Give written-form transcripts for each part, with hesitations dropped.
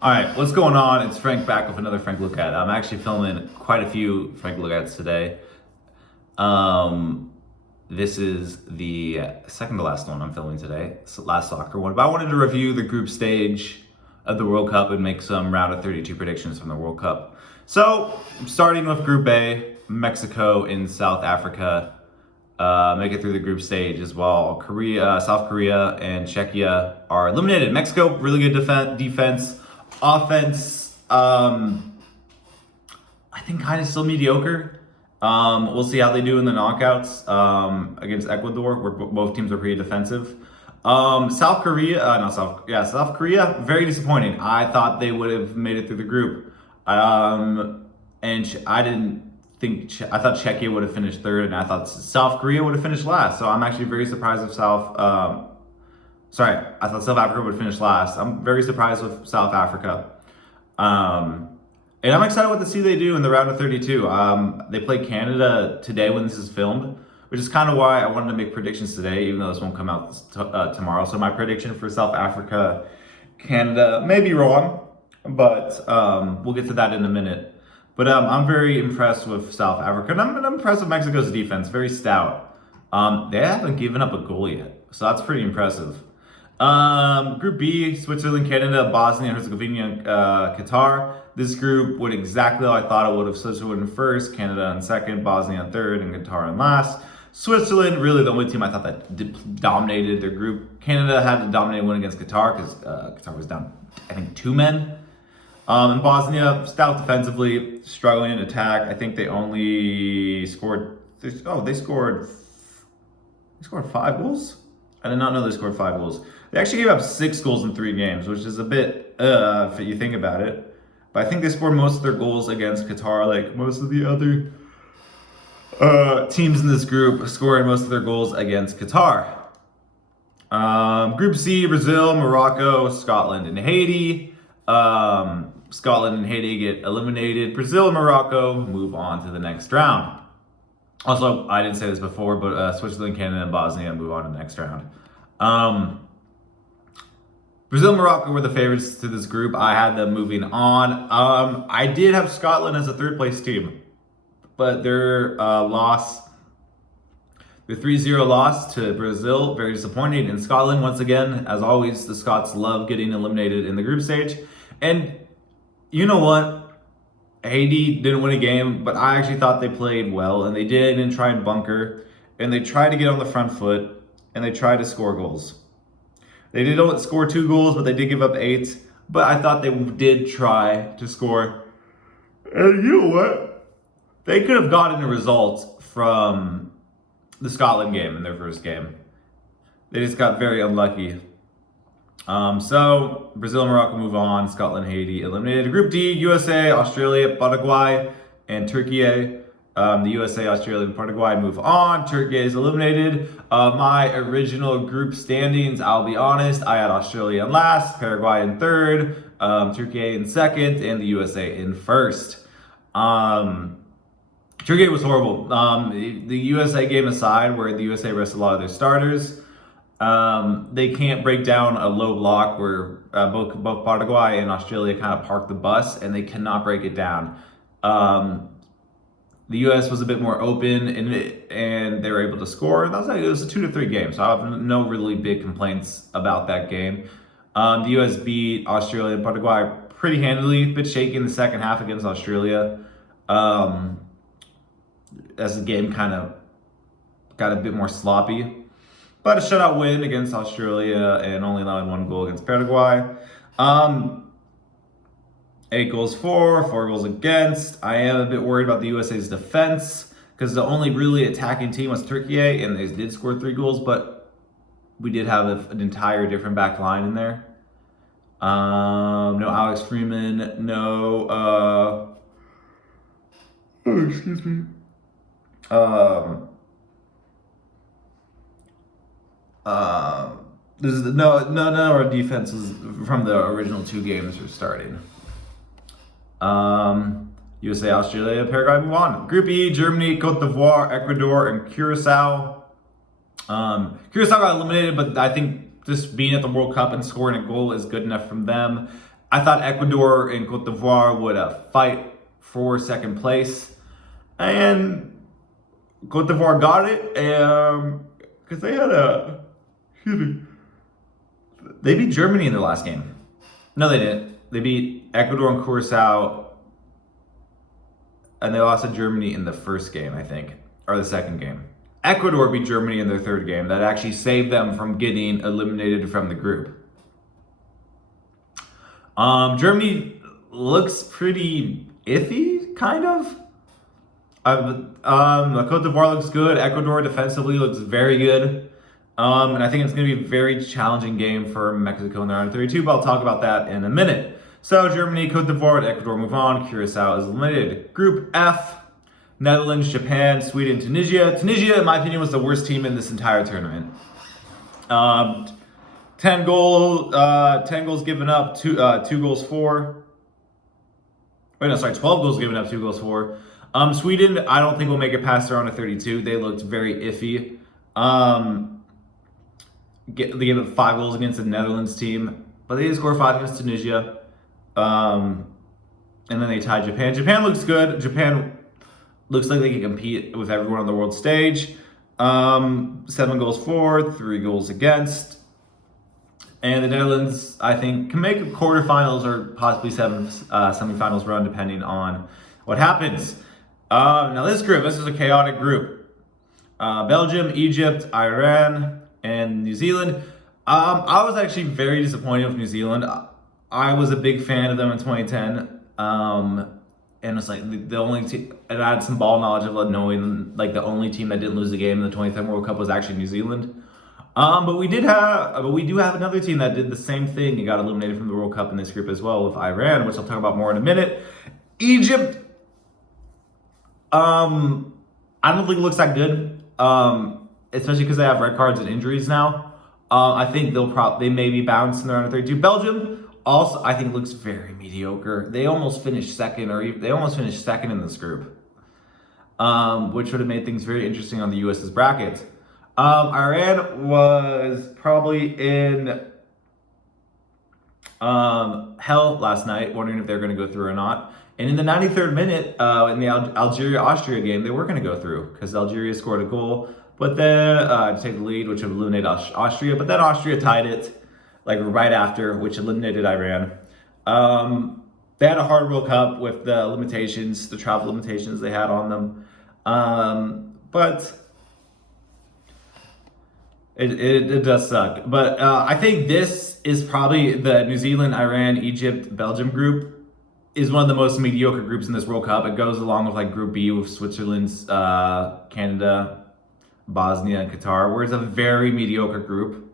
All right, what's going on? It's Frank back with another Frank Look At. I'm actually filming quite a few Frank Look Ats today. This is the second to last one I'm filming today. It's the last soccer one, but I wanted to review the group stage of the World Cup and make some round of 32 predictions from the World Cup. So, starting with Group A, Mexico and South Africa make it through the group stage as well. South Korea and Czechia are eliminated. Mexico, really good defense. Offense, I think kind of still mediocre. We'll see how they do in the knockouts against Ecuador, where both teams are pretty defensive. South Korea, very disappointing. I thought they would have made it through the group. I thought Czechia would have finished third, and I thought South Korea would have finished last. So I'm actually very surprised if I thought South Africa would finish last. I'm very surprised with South Africa. And I'm excited what to see they do in the round of 32. They play Canada today when this is filmed, which is kind of why I wanted to make predictions today, even though this won't come out tomorrow. So my prediction for South Africa, Canada may be wrong, but we'll get to that in a minute. But I'm very impressed with South Africa, and I'm impressed with Mexico's defense, very stout. They haven't given up a goal yet, so that's pretty impressive. Group B, Switzerland, Canada, Bosnia, Herzegovina, Qatar. This group went exactly how I thought it would have. Switzerland in first, Canada in second, Bosnia in third, and Qatar in last. Switzerland, really the only team I thought that dominated their group. Canada had to dominate win against Qatar because Qatar was down, I think, 2 men. And Bosnia, stout defensively, struggling in attack. I think they only scored. They scored 5 goals. I did not know they scored 5 goals. They actually gave up 6 goals in 3 games, which is a bit, if you think about it. But I think they scored most of their goals against Qatar, like most of the other teams in this group scoring most of their goals against Qatar. Group C, Brazil, Morocco, Scotland, and Haiti. Scotland and Haiti get eliminated. Brazil and Morocco move on to the next round. Also, I didn't say this before, but Switzerland, Canada, and Bosnia move on to the next round. Brazil and Morocco were the favorites to this group. I had them moving on. I did have Scotland as a third place team, but their 3-0 loss to Brazil, very disappointing. And Scotland, once again, as always, the Scots love getting eliminated in the group stage. And you know what? Haiti didn't win a game, but I actually thought they played well, and they didn't try and bunker, and they tried to get on the front foot, and they tried to score goals. They didn't score 2 goals, but they did give up 8. But I thought they did try to score. And you know what? They could have gotten a result from the Scotland game in their first game. They just got very unlucky. So Brazil and Morocco move on. Scotland, Haiti eliminated. Group D, USA, Australia, Paraguay, and Turkey. The USA, Australia, and Paraguay move on. Turkey is eliminated. My original group standings, I'll be honest, I had Australia in last, Paraguay in third, Turkey in second, and the USA in first. Turkey was horrible. The USA game aside, where the USA rested a lot of their starters, they can't break down a low block where both Paraguay and Australia kind of park the bus, and they cannot break it down. The U.S. was a bit more open, and they were able to score. It was a 2-3 game, so I have no really big complaints about that game. The U.S. beat Australia and Paraguay pretty handily, a bit shaky in the second half against Australia, as the game kind of got a bit more sloppy. But a shutout win against Australia and only allowing 1 goal against Paraguay. 8 goals for, 4 goals against. I am a bit worried about the USA's defense because the only really attacking team was Turkey, and they did score 3 goals, but we did have an entire different back line in there. No Alex Freeman, no, excuse me. None of our defenses from the original 2 games were starting. USA, Australia, Paraguay move on. Group E, Germany, Cote d'Ivoire, Ecuador, and Curacao. Curacao got eliminated, but I think just being at the World Cup and scoring a goal is good enough from them. I thought Ecuador and Cote d'Ivoire would fight for second place, and Cote d'Ivoire got it, because they beat Germany in their last game. No, they didn't. They beat Ecuador and Curacao, and they lost to Germany in the first game, I think, or the second game. Ecuador beat Germany in their third game. That actually saved them from getting eliminated from the group. Germany looks pretty iffy, kind of. Cote d'Ivoire looks good. Ecuador defensively looks very good. And I think it's going to be a very challenging game for Mexico in the round of 32, but I'll talk about that in a minute. So Germany, Cote d'Ivoire, and Ecuador move on. Curacao is eliminated. Group F, Netherlands, Japan, Sweden, Tunisia. Tunisia, in my opinion, was the worst team in this entire tournament. 10 goals given up, 2 goals for. 12 goals given up, 2 goals for. Sweden, I don't think will make it past the round of 32. They looked very iffy. They gave up 5 goals against the Netherlands team, but they did score 5 against Tunisia. And then they tied Japan. Japan looks good. Japan looks like they can compete with everyone on the world stage. 7 goals for, 3 goals against. And the Netherlands, I think, can make quarterfinals or possibly semifinals run, depending on what happens. Now this is a chaotic group. Belgium, Egypt, Iran, and New Zealand. I was actually very disappointed with New Zealand. I was a big fan of them in 2010. And it's like the only team, and I had some ball knowledge of knowing like the only team that didn't lose the game in the 2010 World Cup was actually New Zealand. But we do have another team that did the same thing and got eliminated from the World Cup in this group as well, with Iran, which I'll talk about more in a minute. Egypt, I don't think it looks that good, especially because they have red cards and injuries now. I think they may be bounced in the round of 32. Belgium also, I think, looks very mediocre. They almost finished second, in this group, which would have made things very interesting on the U.S.'s bracket. Iran was probably in hell last night, wondering if they're going to go through or not. And in the 93rd minute, in the Algeria-Austria game, they were going to go through because Algeria scored a goal, but then to take the lead, which would eliminate Austria. But then Austria tied it like right after, which eliminated Iran. They had a hard World Cup with the travel limitations they had on them. But it does suck. But I think this is probably the New Zealand, Iran, Egypt, Belgium group is one of the most mediocre groups in this World Cup. It goes along with like Group B with Switzerland, Canada, Bosnia, and Qatar, where it's a very mediocre group.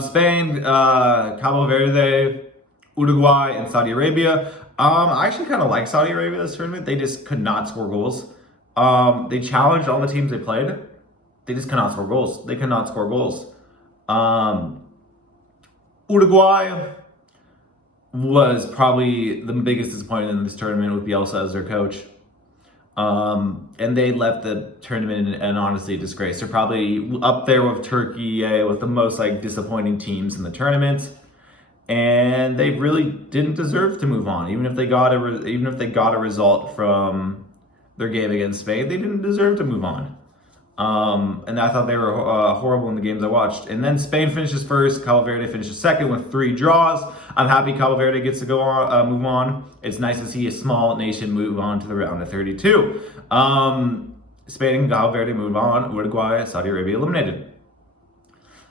Spain, Cabo Verde, Uruguay, and Saudi Arabia. I actually kind of like Saudi Arabia this tournament. They just could not score goals. They challenged all the teams they played. They just cannot score goals. They cannot score goals. Uruguay was probably the biggest disappointment in this tournament with Bielsa as their coach. And they left the tournament in honestly disgrace. They're probably up there with Turkey with the most like disappointing teams in the tournament. And they really didn't deserve to move on. Even if they got a result from their game against Spain, they didn't deserve to move on. And I thought they were horrible in the games I watched. And then Spain finishes first. Cabo Verde finishes second with 3 draws. I'm happy Cabo Verde gets to move on. It's nice to see a small nation move on to the round of 32. Spain and Cabo Verde move on. Uruguay, Saudi Arabia eliminated.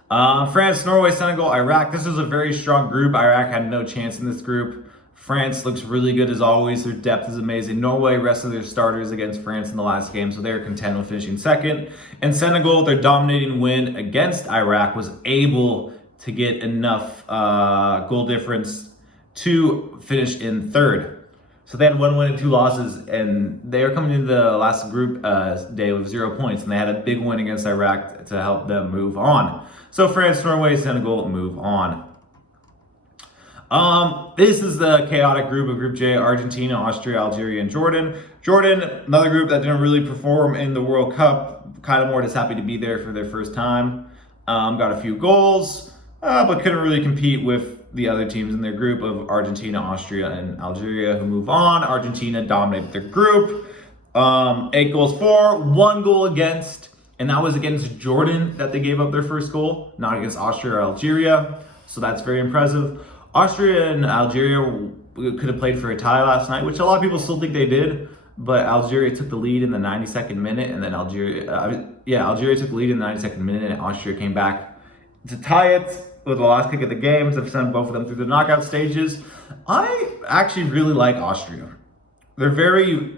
France, Norway, Senegal, Iraq. This was a very strong group. Iraq had no chance in this group. France looks really good as always. Their depth is amazing. Norway rested their starters against France in the last game, so they're content with finishing second. And Senegal, their dominating win against Iraq, was able to get enough goal difference to finish in third. So they had 1 win and 2 losses, and they are coming into the last group day with 0 points, and they had a big win against Iraq to help them move on. So France, Norway, Senegal move on. This is the chaotic group of Group J: Argentina, Austria, Algeria, and Jordan. Jordan, another group that didn't really perform in the World Cup, kind of more just happy to be there for their first time. Got a few goals. but couldn't really compete with the other teams in their group of Argentina, Austria, and Algeria, who move on. Argentina dominated their group. 8 goals for, 1 goal against, and that was against Jordan that they gave up their first goal, not against Austria or Algeria. So that's very impressive. Austria and Algeria could have played for a tie last night, which a lot of people still think they did, but Algeria took the lead in the 92nd minute, and then Algeria took the lead in the 92nd minute, and Austria came back to tie it with the last kick of the game to send both of them through the knockout stages. I actually really like Austria. They're very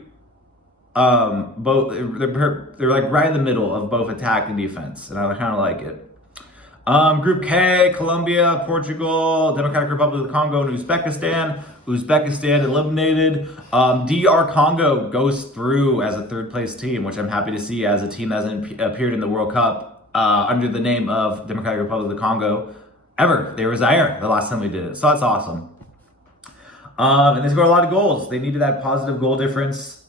they're like right in the middle of both attack and defense, and I kind of like it. Group K: Colombia, Portugal, Democratic Republic of the Congo, and Uzbekistan. Uzbekistan eliminated. DR Congo goes through as a third place team, which I'm happy to see, as a team that hasn't appeared in the World Cup under the name of Democratic Republic of the Congo ever. They were Zaire the last time we did it, so that's awesome. And they scored a lot of goals. They needed that positive goal difference.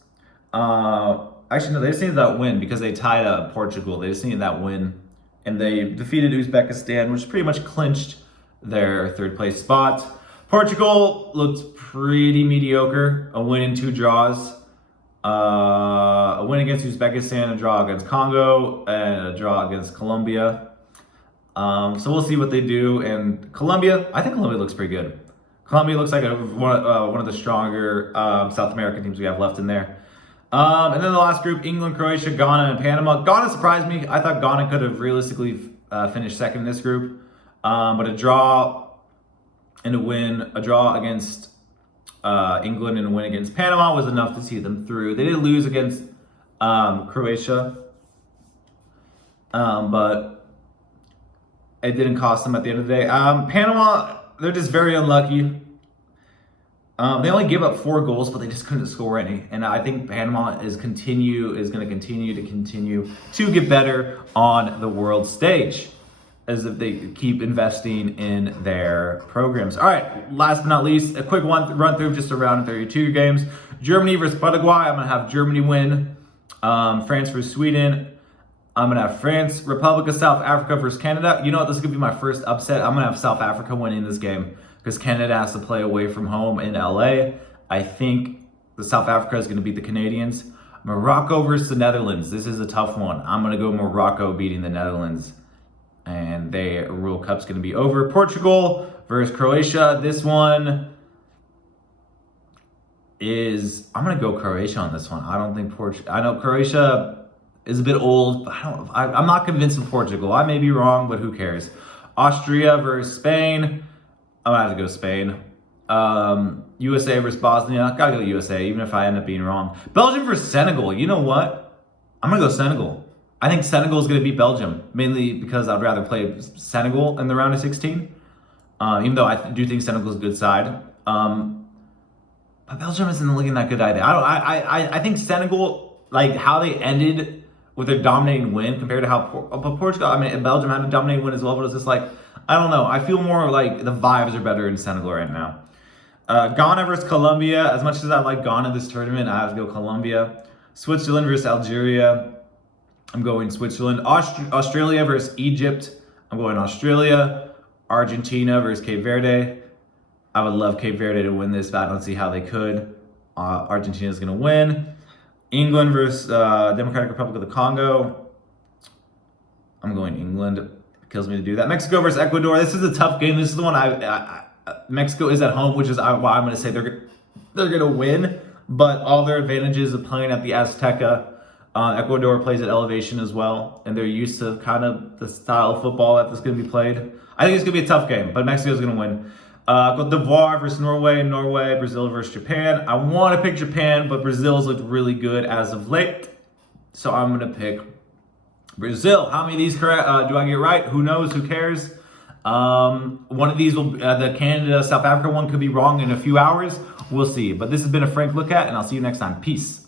Actually, no, they just needed that win because they tied up Portugal. They just needed that win. And they defeated Uzbekistan, which pretty much clinched their third place spot. Portugal looked pretty mediocre. A win and 2 draws. A win against Uzbekistan, a draw against Congo, and a draw against Colombia. So we'll see what they do. And Colombia, I think Colombia looks pretty good. Colombia looks like one of the stronger South American teams we have left in there. And then the last group: England, Croatia, Ghana, and Panama. Ghana surprised me. I thought Ghana could have realistically finished second in this group. But a draw and a draw against England and a win against Panama was enough to see them through. They did lose against Croatia, but it didn't cost them at the end of the day. Panama, they're just very unlucky. They only gave up 4 goals, but they just couldn't score any. And I think Panama is going to continue to get better on the world stage, as if they keep investing in their programs. All right, last but not least, a quick run through just around 32 games. Germany versus Paraguay. I'm going to have Germany win. France versus Sweden. I'm going to have France. Republic of South Africa versus Canada. You know what? This is going to be my first upset. I'm going to have South Africa winning this game, because Canada has to play away from home in LA. I think the South Africa is going to beat the Canadians. Morocco versus the Netherlands. This is a tough one. I'm going to go Morocco beating the Netherlands, and their World Cup's going to be over. Portugal versus Croatia. This one is, I'm going to go Croatia on this one. I don't think I know Croatia is a bit old, but I'm not convinced of Portugal. I may be wrong, but who cares? Austria versus Spain. I'm going to have to go Spain. USA versus Bosnia. Got to go USA, even if I end up being wrong. Belgium versus Senegal. You know what? I'm going to go Senegal. I think Senegal is going to beat Belgium, mainly because I'd rather play Senegal in the round of 16. Even though I do think Senegal is a good side. But Belgium isn't looking that good either. I think Senegal, like how they ended with their dominating win compared to how Portugal, Belgium had a dominating win as well, but it's just like, I don't know. I feel more like the vibes are better in Senegal right now. Ghana versus Colombia. As much as I like Ghana this tournament, I have to go Colombia. Switzerland versus Algeria. I'm going Switzerland. Australia versus Egypt. I'm going Australia. Argentina versus Cape Verde. I would love Cape Verde to win this, but I don't see how they could. Argentina is going to win. England versus Democratic Republic of the Congo. I'm going England. It kills me to do that. Mexico versus Ecuador. This is a tough game. This is the one Mexico is at home, which is why I'm going to say they're going to win. But all their advantages of playing at the Azteca. Ecuador plays at elevation as well, and they're used to kind of the style of football that is going to be played. I think it's going to be a tough game, but Mexico's going to win. Cote d'Ivoire versus Norway, Brazil versus Japan. I want to pick Japan, but Brazil's looked really good as of late, so I'm going to pick Brazil. How many of these do I get right? Who knows? Who cares? One of these will, the Canada-South Africa one could be wrong in a few hours. We'll see. But this has been a Frank Look At, and I'll see you next time. Peace.